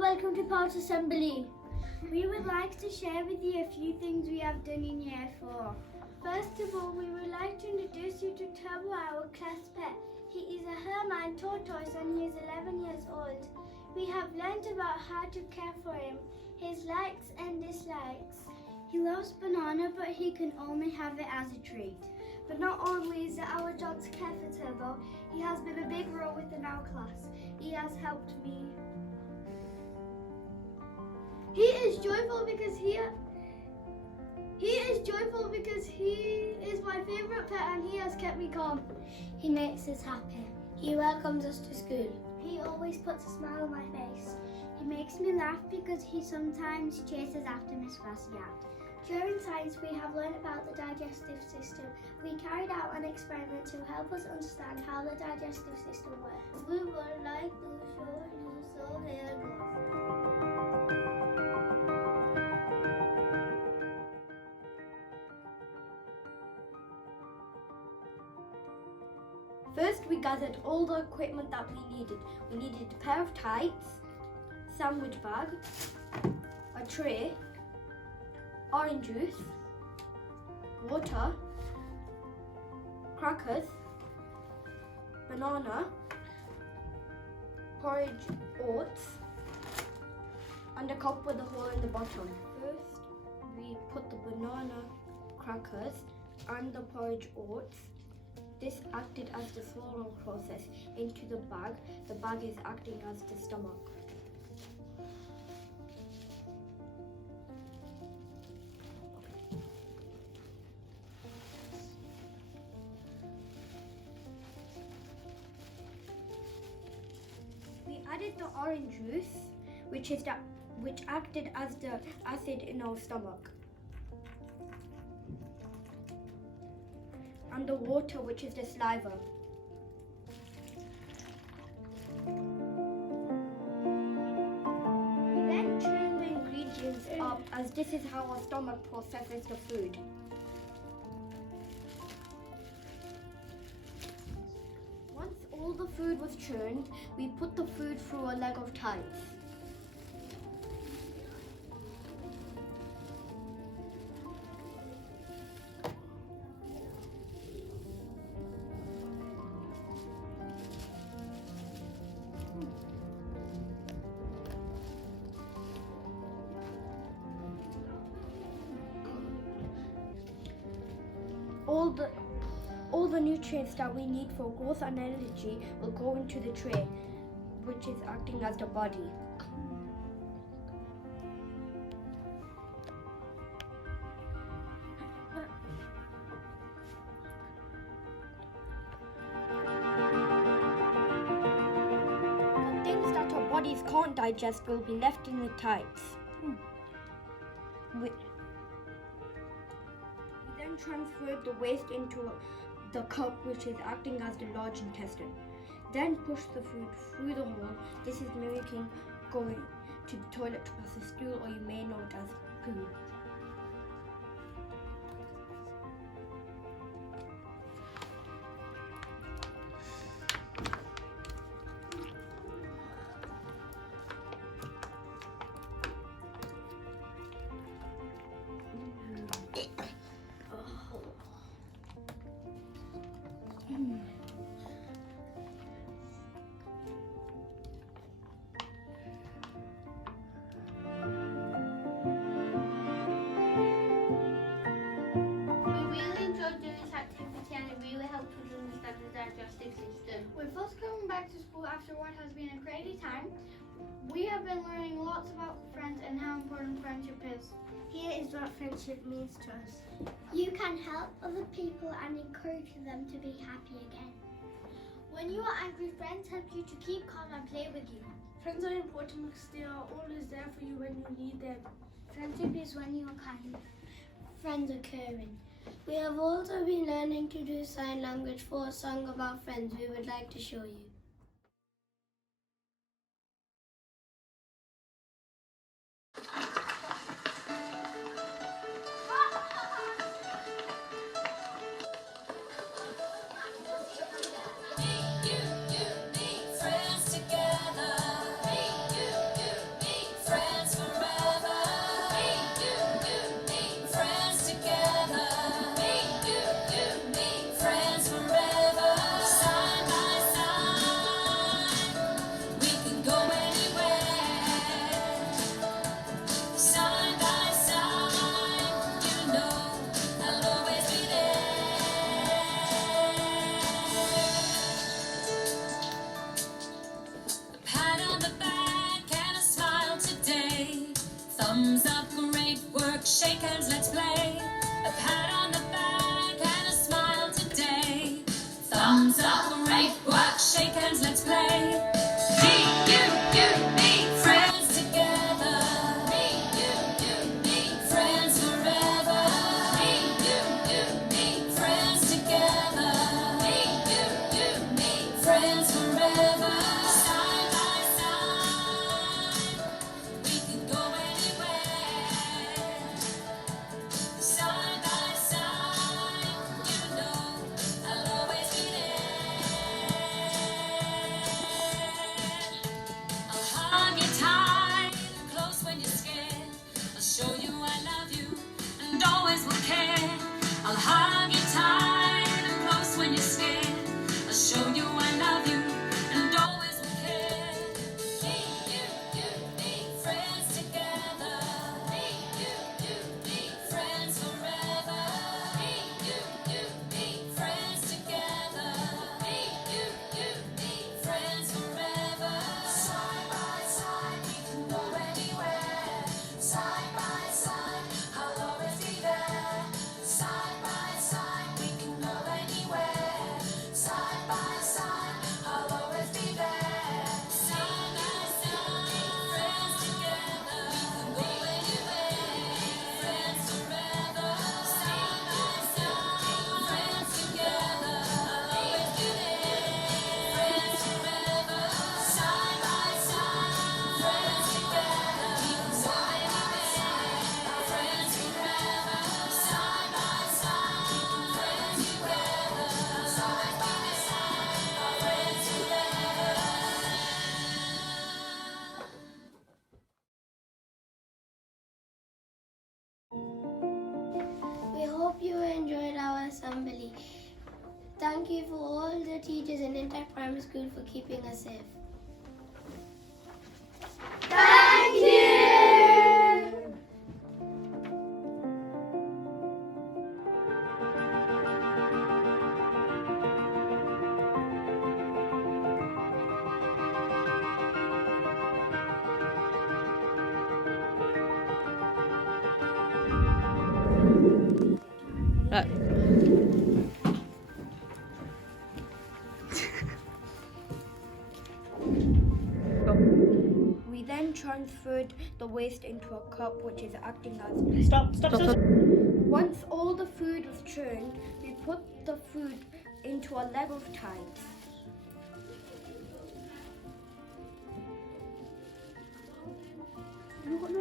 welcome to Parrots Assembly. We would like to share with you a few things we have done in Year 4. First of all, we would like to introduce you to Turbo, our class pet. He is a Hermine tortoise and he is 11 years old. We have learnt about how to care for him, his likes and dislikes. He loves banana, but he can only have it as a treat. But not only is it our job to care for Turbo, he has been a big role within our class. He has helped me. He is joyful because he is my favourite pet and he has kept me calm. He makes us happy. He welcomes us to school. He always puts a smile on my face. He makes me laugh because he sometimes chases after Miss Fussy out. During science, we have learned about the digestive system. We carried out an experiment to help us understand how the digestive system works. We would like to show you, so here goes. First, we gathered all the equipment that we needed. We needed a pair of tights, sandwich bag, a tray, orange juice, water, crackers, banana, porridge oats, and a cup with a hole in the bottom. First, we put the banana, crackers, and the porridge oats. This acted as the swallow process into the bag. The bag is acting as the stomach. We added the orange juice, which acted as the acid in our stomach. And the water, which is the saliva. We then churned the ingredients up, as this is how our stomach processes the food. Once all the food was churned, we put the food through a leg of tights. All the nutrients that we need for growth and energy will go into the tray, which is acting as the body. The things that our bodies can't digest will be left in the tights. We then transferred the waste into the cup, which is acting as the large intestine. Then push the food through the hole. This is mimicking going to the toilet to pass a stool, or you may know it as poo. We're first coming back to school after what has been a crazy time. We have been learning lots about friends and how important friendship is. Here is what friendship means to us. You can help other people and encourage them to be happy again. When you are angry, friends help you to keep calm and play with you. Friends are important because they are always there for you when you need them. Friendship is when you are kind. Friends are caring. We have also been learning to do sign language for a song about friends we would like to show you. Thank you for all the teachers in Intact Primary School for keeping us safe. Thank you! We then transferred the waste into a cup which is acting as... Stop. Once all the food was churned, we put the food into a leg of ties. You got no